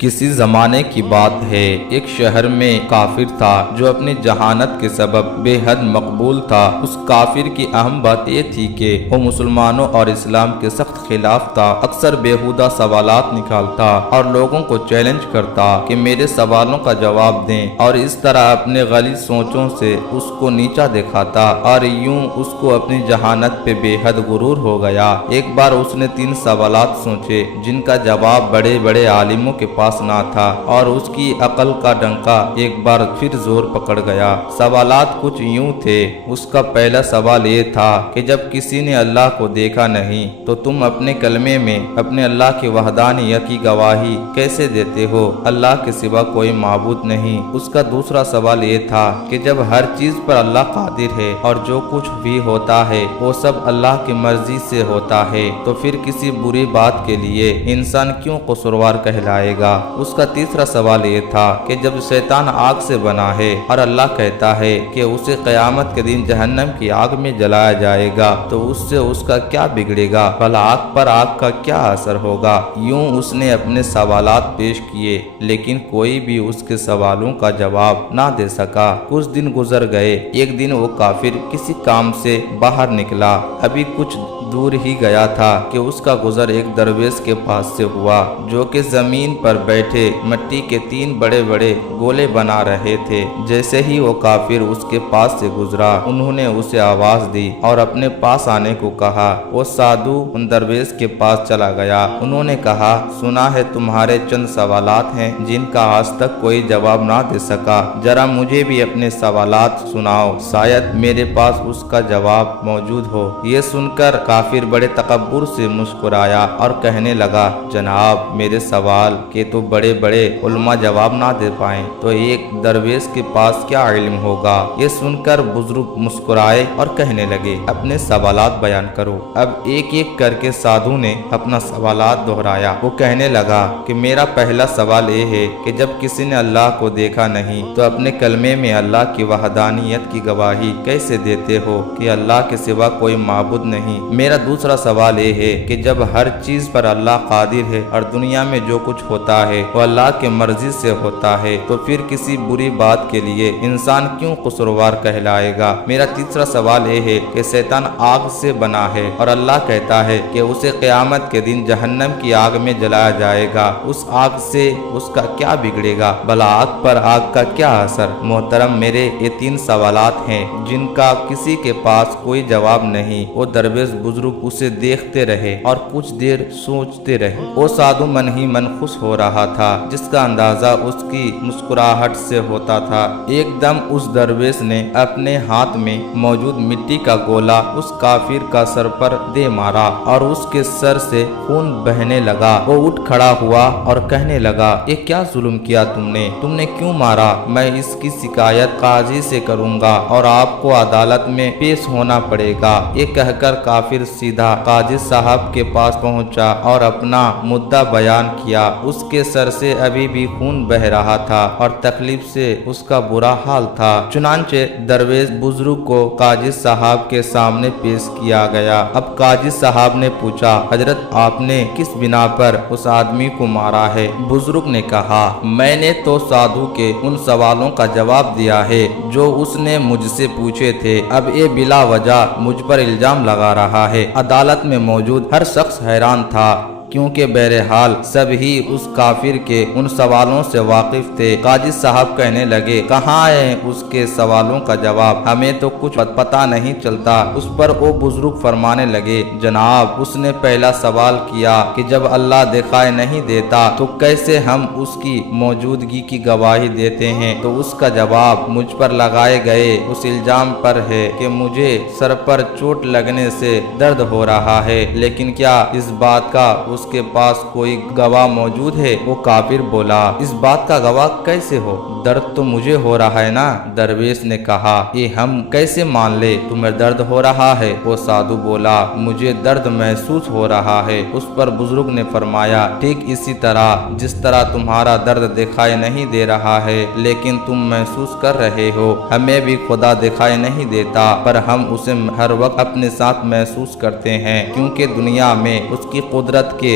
کسی زمانے کی بات ہے، ایک شہر میں کافر تھا جو اپنی جہالت کے سبب بے حد مقبول تھا۔ اس کافر کی اہم بات یہ تھی کہ وہ مسلمانوں اور اسلام کے سخت خلاف تھا۔ اکثر بیہودہ سوالات نکالتا اور لوگوں کو چیلنج کرتا کہ میرے سوالوں کا جواب دیں، اور اس طرح اپنے غلیظ سوچوں سے اس کو نیچا دکھاتا، اور یوں اس کو اپنی جہالت پہ بے حد غرور ہو گیا۔ ایک بار اس نے 3 سوالات سوچے جن کا جواب بڑے بڑے عالموں کے پاس نہ تھا، اور اس کی عقل کا ڈنکا ایک بار پھر زور پکڑ گیا۔ سوالات کچھ یوں تھے۔ اس کا پہلا سوال یہ تھا کہ جب کسی نے اللہ کو دیکھا نہیں تو تم اپنے کلمے میں اپنے اللہ کی وحدانیت کی گواہی کیسے دیتے ہو؟ اللہ کے سوا کوئی معبود نہیں۔ اس کا دوسرا سوال یہ تھا کہ جب ہر چیز پر اللہ قادر ہے اور جو کچھ بھی ہوتا ہے وہ سب اللہ کی مرضی سے ہوتا ہے، تو پھر کسی بری بات کے لیے انسان کیوں قصوروار کہلائے گا؟ اس کا تیسرا سوال یہ تھا کہ جب شیطان آگ سے بنا ہے اور اللہ کہتا ہے کہ اسے قیامت کے دن جہنم کی آگ میں جلایا جائے گا، تو اس سے اس کا کیا بگڑے گا؟ بھلا آگ پر آگ کا کیا اثر ہوگا؟ یوں اس نے اپنے سوالات پیش کیے، لیکن کوئی بھی اس کے سوالوں کا جواب نہ دے سکا۔ کچھ دن گزر گئے۔ ایک دن وہ کافر کسی کام سے باہر نکلا۔ ابھی کچھ دور ہی گیا تھا کہ اس کا گزر ایک درویش کے پاس سے ہوا، جو کہ زمین پر بیٹھے مٹی کے 3 بڑے بڑے گولے بنا رہے تھے۔ جیسے ہی وہ کافر اس کے پاس سے گزرا، انہوں نے اسے آواز دی اور اپنے پاس آنے کو کہا۔ وہ سادھو ان درویش کے پاس چلا گیا۔ انہوں نے کہا، سنا ہے تمہارے چند سوالات ہیں جن کا آج تک کوئی جواب نہ دے سکا، ذرا مجھے بھی اپنے سوالات سناؤ، شاید میرے پاس اس کا جواب موجود ہو۔ یہ سن کر کافر بڑے تکبر سے مسکرایا اور کہنے لگا، جناب میرے سوال کے تو بڑے بڑے علماء جواب نہ دے پائیں تو ایک درویش کے پاس کیا علم ہوگا؟ یہ سن کر بزرگ مسکرائے اور کہنے لگے، اپنے سوالات بیان کرو۔ اب ایک ایک کر کے سادھو نے اپنا سوالات دہرایا۔ وہ کہنے لگا کہ میرا پہلا سوال یہ ہے کہ جب کسی نے اللہ کو دیکھا نہیں تو اپنے کلمے میں اللہ کی وحدانیت کی گواہی کیسے دیتے ہو کہ اللہ کے سوا کوئی معبود نہیں؟ میرا دوسرا سوال یہ ہے کہ جب ہر چیز پر اللہ قادر ہے اور دنیا میں جو کچھ ہوتا ہے وہ اللہ کے مرضی سے ہوتا ہے، تو پھر کسی بری بات کے لیے انسان کیوں قصوروار کہلائے گا؟ میرا تیسرا سوال یہ ہے کہ شیطان آگ سے بنا ہے اور اللہ کہتا ہے کہ اسے قیامت کے دن جہنم کی آگ میں جلایا جائے گا، اس آگ سے اس کا کیا بگڑے گا؟ بھلا آگ پر آگ کا کیا اثر؟ محترم، میرے یہ 3 سوالات ہیں جن کا کسی کے پاس کوئی جواب نہیں۔ وہ درویش بزرگ اسے دیکھتے رہے اور کچھ دیر سوچتے رہے۔ وہ سادھو من ہی من خوش ہو رہا تھا، جس کا اندازہ اس کی مسکراہٹ سے ہوتا تھا۔ ایک دم اس درویش نے اپنے ہاتھ میں موجود مٹی کا گولا اس کافر کا سر پر دے مارا اور اس کے سر سے خون بہنے لگا۔ وہ اٹھ کھڑا ہوا اور کہنے لگا، یہ کیا ظلم کیا تم نے کیوں مارا؟ میں اس کی شکایت قاضی سے کروں گا اور آپ کو عدالت میں پیش ہونا پڑے گا۔ یہ کہہ کر کافر سیدھا قاضی صاحب کے پاس پہنچا اور اپنا مدعا بیان کیا۔ اس کے سر سے ابھی بھی خون بہ رہا تھا اور تکلیف سے اس کا برا حال تھا۔ چنانچہ درویش بزرگ کو قاضی صاحب کے سامنے پیش کیا گیا۔ اب قاضی صاحب نے پوچھا، حضرت آپ نے کس بنا پر اس آدمی کو مارا ہے؟ بزرگ نے کہا، میں نے تو سادھو کے ان سوالوں کا جواب دیا ہے جو اس نے مجھ سے پوچھے تھے۔ اب یہ بلا وجہ مجھ پر الزام لگا رہا ہے۔ عدالت میں موجود ہر شخص حیران تھا، کیونکہ بہرحال سب ہی اس کافر کے ان سوالوں سے واقف تھے۔ قاضی صاحب کہنے لگے، کہاں ہے اس کے سوالوں کا جواب؟ ہمیں تو کچھ پتہ نہیں چلتا۔ اس پر وہ بزرگ فرمانے لگے، جناب اس نے پہلا سوال کیا کہ جب اللہ دکھائی نہیں دیتا تو کیسے ہم اس کی موجودگی کی گواہی دیتے ہیں؟ تو اس کا جواب مجھ پر لگائے گئے اس الزام پر ہے کہ مجھے سر پر چوٹ لگنے سے درد ہو رہا ہے، لیکن کیا اس بات کا اس کے پاس کوئی گواہ موجود ہے؟ وہ کافر بولا، اس بات کا گواہ کیسے ہو؟ درد تو مجھے ہو رہا ہے نا۔ درویش نے کہا، یہ ہم کیسے مان لے تمہیں درد ہو رہا ہے؟ وہ سادھو بولا، مجھے درد محسوس ہو رہا ہے۔ اس پر بزرگ نے فرمایا، ٹھیک اسی طرح جس طرح تمہارا درد دکھائی نہیں دے رہا ہے لیکن تم محسوس کر رہے ہو، ہمیں بھی خدا دکھائی نہیں دیتا پر ہم اسے ہر وقت اپنے ساتھ محسوس کرتے ہیں، کیونکہ دنیا میں اس کی قدرت کے